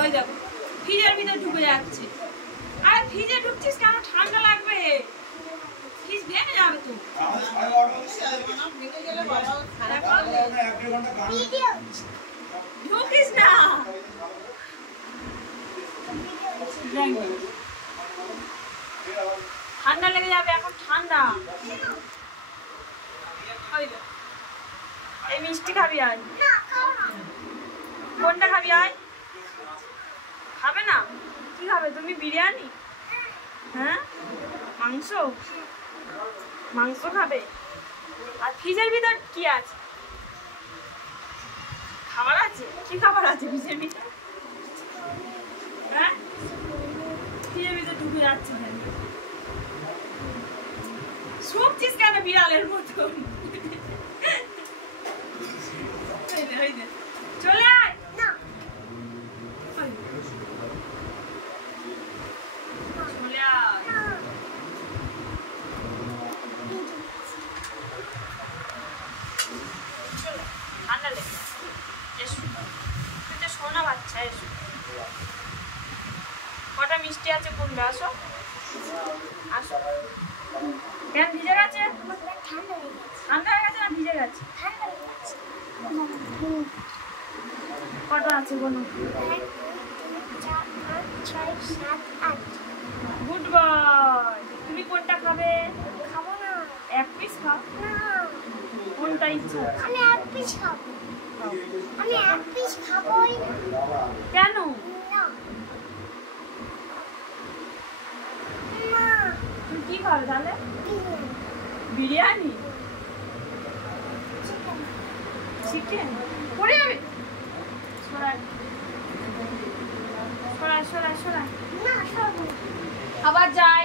ওই দেখো ফ্রিজের ভিতরে ঢুকে যাচ্ছে। আরে ফ্রিজে ঢুকছিস কেন? ঠান্ডা লাগবে, ফ্রিজ ভেঙে যাবে তো। ঢুকিস না, ঠান্ডা লেগে যাবে, এখন ঠান্ডা। এই মিষ্টি খাবি আজ? কোনটা খাবি আজ? খাবে না? কি খাবে তুমি? বিরিয়ানি? হ্যাঁ, মাংস? মাংস খাবে? আর ফ্রিজের ভিতর কি আছে? খাবার আছে? কি খাবার আছে ফ্রিজের ভিতর? হ্যাঁ, ফ্রিজের ভিতর ঢুকে যাচ্ছে। শুনছিস কেন বিড়ালের মতন? চলে আয় না, চলে আয়। ঠান্ডা লেগে এসো, তুই তো সোনা বাচ্চা, এসো। কটা মিষ্টি আছে বলবে? আসো আসো। কেন ভিজে গেছে? ঠান্ডা হয়ে গেছে না ভিজে গেছে? কটা আছে বলো? Good boy. তুমি কোনটা খাবে? খাবো না। এক পিস খাও না। কোনটা ইচ্ছা? আমি এক পিস খাবো। আমি এক পিস খাবোই না। কেন? না না। তুমি কি খাবে তাহলে? বিরিয়ানি? চিকেন? পড়ে যাবে। সরাই সরাই সরাই সরাই। আবার যাই।